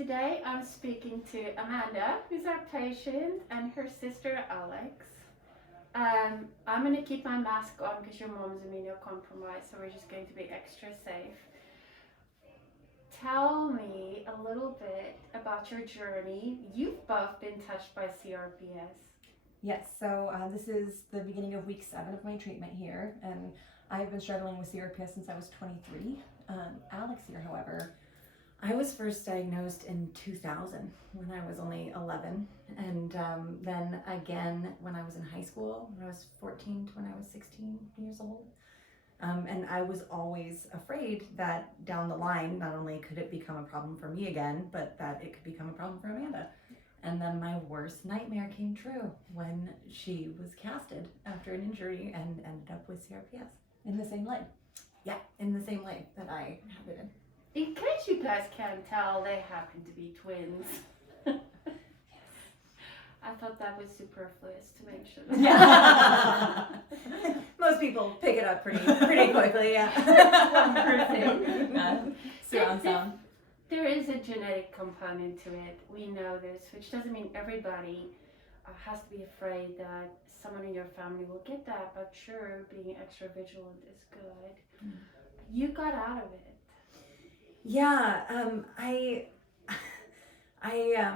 Today I'm speaking to Amanda, who's our patient, and her sister Alex. I'm going to keep my mask on because your mom's immunocompromised, so we're just going to be extra safe. Tell me a little bit about your journey. You've both been touched by CRPS. Yes, so this is the beginning of week 7 of my treatment here, and I've been struggling with CRPS since I was 23. Alex here, however, I was first diagnosed in 2000 when I was only 11, and then again when I was in high school, when I was 14 to when I was 16 years old. And I was always afraid that down the line, not only could it become a problem for me again, but that it could become a problem for Amanda. And then my worst nightmare came true when she was casted after an injury and ended up with CRPS. In the same leg? Yeah, in the same leg that I have it in. In case you guys can't tell, they happen to be twins. I thought that was superfluous to mention. Yeah. Most people pick it up pretty quickly, yeah. One person. Surround sound. There is a genetic component to it. We know this, which doesn't mean everybody has to be afraid that someone in your family will get that, but sure, being extra vigilant is good. Mm. You got out of it. Yeah, I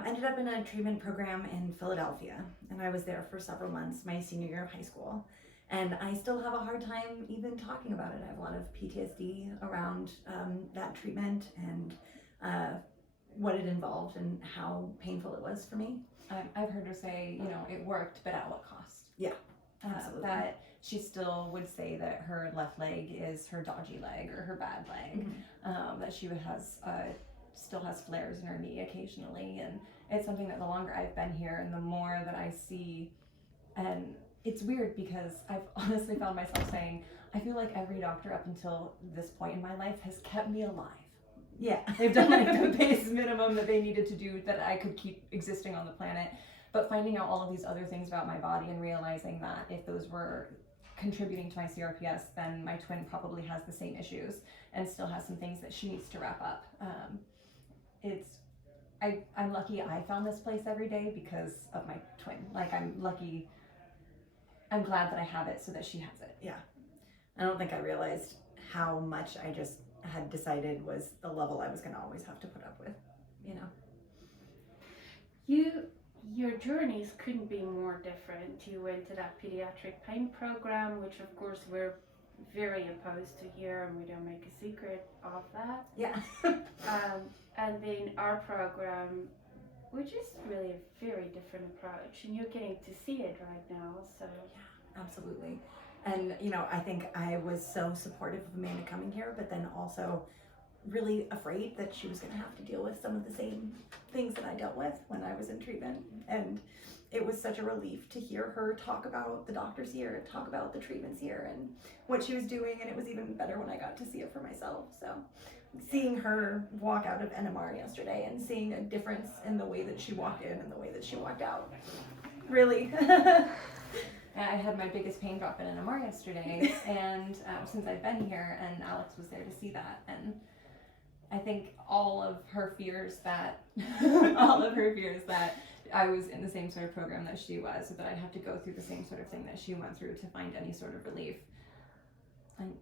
ended up in a treatment program in Philadelphia, and I was there for several months, my senior year of high school. And I still have a hard time even talking about it. I have a lot of PTSD around that treatment and what it involved and how painful it was for me. I've heard her say, it worked, but at what cost? Yeah, absolutely. That she still would say that her left leg is her dodgy leg or her bad leg. Mm-hmm. That she still has flares in her knee occasionally, and it's something that the longer I've been here and the more that I see, and it's weird because I've honestly found myself saying, I feel like every doctor up until this point in my life has kept me alive. Yeah. They've done like the base minimum that they needed to do that I could keep existing on the planet. But finding out all of these other things about my body and realizing that if those were contributing to my CRPS, then my twin probably has the same issues and still has some things that she needs to wrap up. I'm lucky I found this place every day because of my twin. I'm glad that I have it so that she has it. Yeah. I don't think I realized how much I just had decided was the level I was going to always have to put up with, Your journeys couldn't be more different. You went to that pediatric pain program, which of course we're very opposed to here, and we don't make a secret of that. Yeah. And then our program, which is really a very different approach, and you're getting to see it right now, so. Yeah, absolutely. And, I think I was so supportive of Amanda coming here, but then also really afraid that she was going to have to deal with some of the same things that I dealt with when I was in treatment. And it was such a relief to hear her talk about the doctors here and talk about the treatments here and what she was doing. And it was even better when I got to see it for myself. So seeing her walk out of NMR yesterday and seeing a difference in the way that she walked in and the way that she walked out, really. I had my biggest pain drop in NMR yesterday, and since I've been here, and Alex was there to see that, and I think all of her fears that I was in the same sort of program that she was, so that I'd have to go through the same sort of thing that she went through to find any sort of relief. And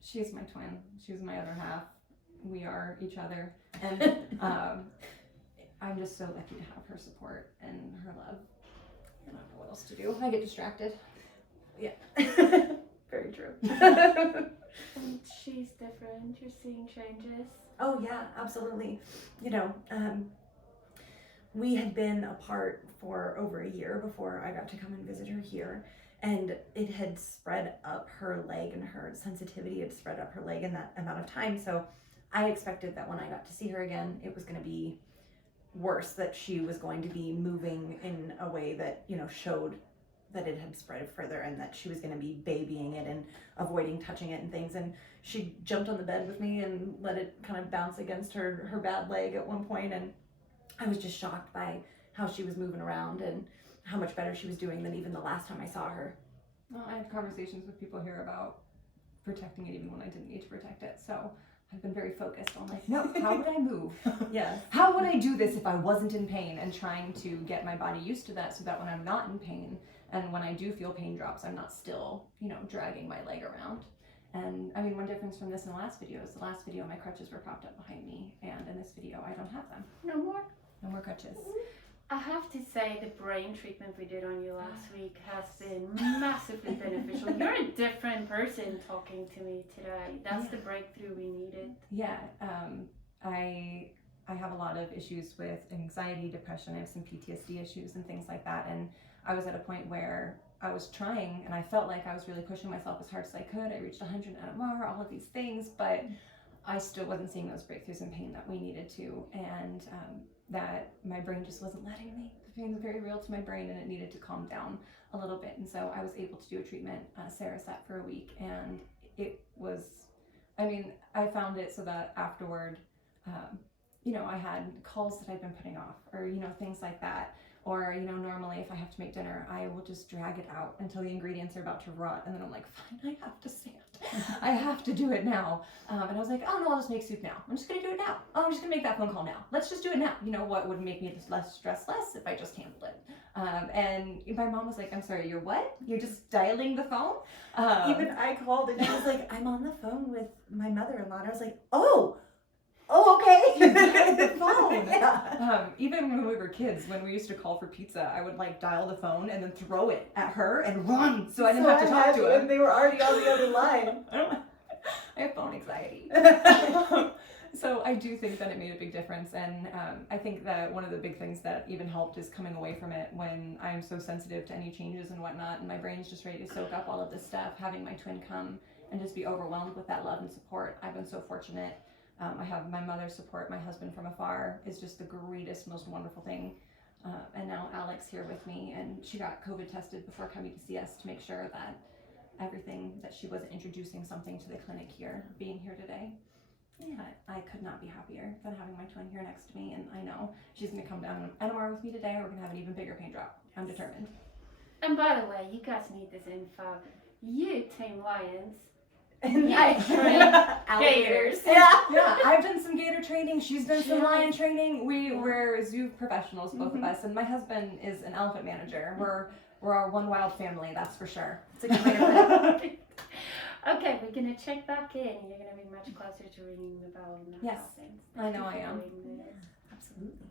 she's my twin. She's my other half. We are each other, and I'm just so lucky to have her support and her love. I don't know what else to do. I get distracted. Yeah. Very true. And she's different. You're seeing changes. Oh yeah, absolutely. We had been apart for over a year before I got to come and visit her here, and it had spread up her leg, and her sensitivity had spread up her leg in that amount of time. So I expected that when I got to see her again, it was going to be worse, that she was going to be moving in a way that showed that it had spread further, and that she was going to be babying it and avoiding touching it and things. And she jumped on the bed with me and let it kind of bounce against her bad leg at one point, and I was just shocked by how she was moving around and how much better she was doing than even the last time I saw her. Well, I had conversations with people here about protecting it even when I didn't need to protect it, so I've been very focused on like, no, how would I move? Yes. How would I do this if I wasn't in pain? And trying to get my body used to that so that when I'm not in pain and when I do feel pain drops, I'm not still, dragging my leg around. And I mean, one difference from this and the last video is the last video my crutches were propped up behind me, and in this video I don't have them. No more. No more crutches. I have to say the brain treatment we did on you last week has been massively beneficial. You're a different person talking to me today. That's the breakthrough we needed. Yeah, I have a lot of issues with anxiety, depression. I have some PTSD issues and things like that. And I was at a point where I was trying, and I felt like I was really pushing myself as hard as I could. I reached 100 NMR, all of these things, but I still wasn't seeing those breakthroughs in pain that we needed to. And that my brain just wasn't letting me. The pain was very real to my brain, and it needed to calm down a little bit. And so I was able to do a treatment, Cerazette, for a week, and it was, I found it so that afterward, I had calls that I'd been putting off, or, things like that. Or, normally if I have to make dinner, I will just drag it out until the ingredients are about to rot. And then I'm like, fine, I have to stand. I have to do it now. And I was like, oh no, I'll just make soup now. I'm just going to do it now. Oh, I'm just going to make that phone call now. Let's just do it now. What would make me less stressed if I just handled it? And my mom was like, I'm sorry, you're what? You're just dialing the phone? Even I called and she was like, I'm on the phone with my mother-in-law. And I was like, oh, okay. The phone. Yeah. Even when we were kids, when we used to call for pizza, I would dial the phone and then throw it at her and run so I didn't have to talk to her. And they were already on the other line. I have phone anxiety. So I do think that it made a big difference, and I think that one of the big things that even helped is coming away from it when I'm so sensitive to any changes and whatnot, and my brain's just ready to soak up all of this stuff. Having my twin come and just be overwhelmed with that love and support. I've been so fortunate. I have my mother's support. My husband from afar is just the greatest, most wonderful thing. And now Alex here with me, and she got COVID tested before coming to see us to make sure that everything, that she wasn't introducing something to the clinic here, being here today. Yeah, I could not be happier than having my twin here next to me, and I know she's going to come down an NMR with me today, and we're going to have an even bigger pain drop. I'm determined. And by the way, you guys need this info. You tame lions. And I train gators. Yeah, I've done some gator training. She's done some lion training. We're zoo professionals, both of us, and my husband is an elephant manager. We're our one wild family, that's for sure. It's a good way to live. Okay, we're gonna check back in. You're gonna be much closer to ringing the bell. Yes, I know I am. Doing this. Absolutely.